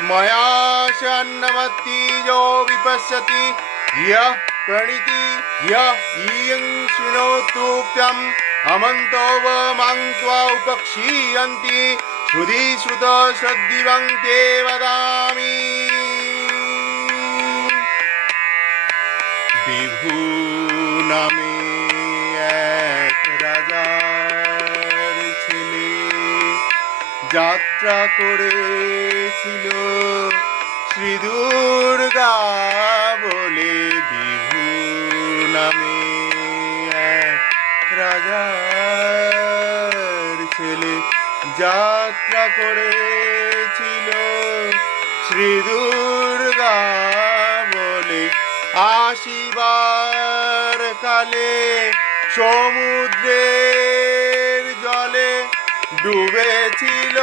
मया अन्नमत्ति यो विपश्यति यः प्रणीति यः इयं शृणोत्युक्तम् अमन्तो व मां त्वा उपक्षीयन्ति श्रुति श्रुत श्रद्धिवं ते वदामि। বিভু নামে এক রাজার ছেলে যাত্রা করেছিল শ্রী দুর্গা বলে। বিভু নামে এক রাজার ছেলে যাত্রা করেছিল শ্রী দুর্গা বলে। আসিবার কালে সমুদ্রের জলে ডুবেছিল